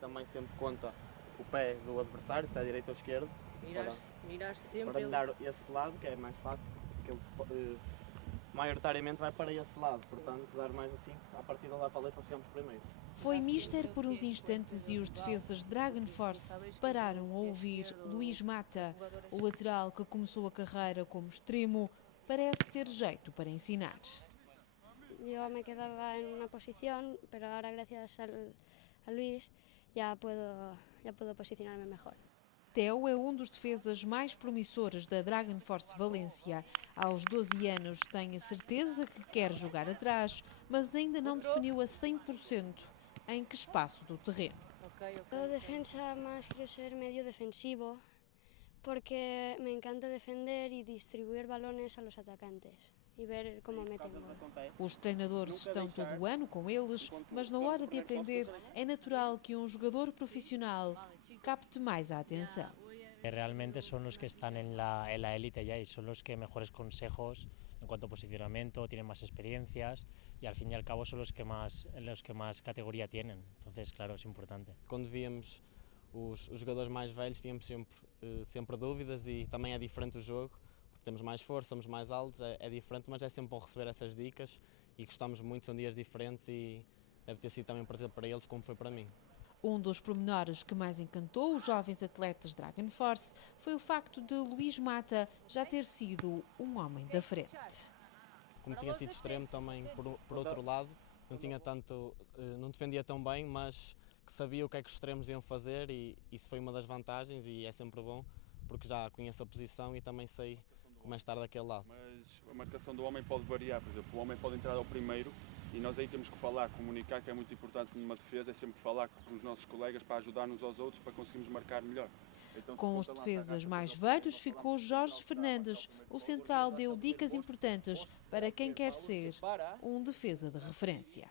Também sempre conta o pé do adversário, se é direito ou esquerdo. Mirar sempre para mirar esse lado, que é mais fácil, porque ele maioritariamente vai para esse lado, portanto, dar mais assim, à partida lá falei para sempre primeiro. Foi mister por uns instantes e os defesas Dragon Force pararam a ouvir Luís Mata. O lateral que começou a carreira como extremo parece ter jeito para ensinar. Eu me quedava em uma posição, mas agora, graças a Luís, já posso posicionar-me melhor. Theo é um dos defesas mais promissores da Dragon Force Valência. Aos 12 anos tem a certeza que quer jogar atrás, mas ainda não definiu a 100% em que espaço do terreno. Eu defensa, mas quero ser medio defensivo, porque me encanta defender e distribuir balones a los atacantes e ver como metem gol. Os treinadores estão todo o ano com eles, mas na hora de aprender é natural que um jogador profissional capte mais a atenção. Realmente son los que están en la élite ya y son los que mejores consejos en cuanto a posicionamiento, tienen más experiencias y al fin y al cabo son los que más categoría tienen. Entonces, claro, es importante. Quando víamos os jogadores mais velhos tínhamos sempre dúvidas e também é diferente o jogo, porque temos mais força, somos mais altos, é diferente, mas é sempre bom receber essas dicas e gostamos muito, são dias diferentes e deve ter sido também um prazer para eles como foi para mim. Um dos pormenores que mais encantou os jovens atletas Dragon Force foi o facto de Luís Mata já ter sido um homem da frente. Como tinha sido extremo também, por outro lado, não defendia tão bem, mas que sabia o que é que os extremos iam fazer e isso foi uma das vantagens e é sempre bom, porque já conheço a posição e também sei como é estar daquele lado. Mas a marcação do homem pode variar, por exemplo, o homem pode entrar ao primeiro e nós aí temos que falar, comunicar, que é muito importante numa defesa, é sempre falar com os nossos colegas para ajudar uns aos outros, para conseguirmos marcar melhor. Então, com os defesas mais velhos ficou Jorge Fernandes. O central deu dicas importantes para quem quer ser um defesa de referência.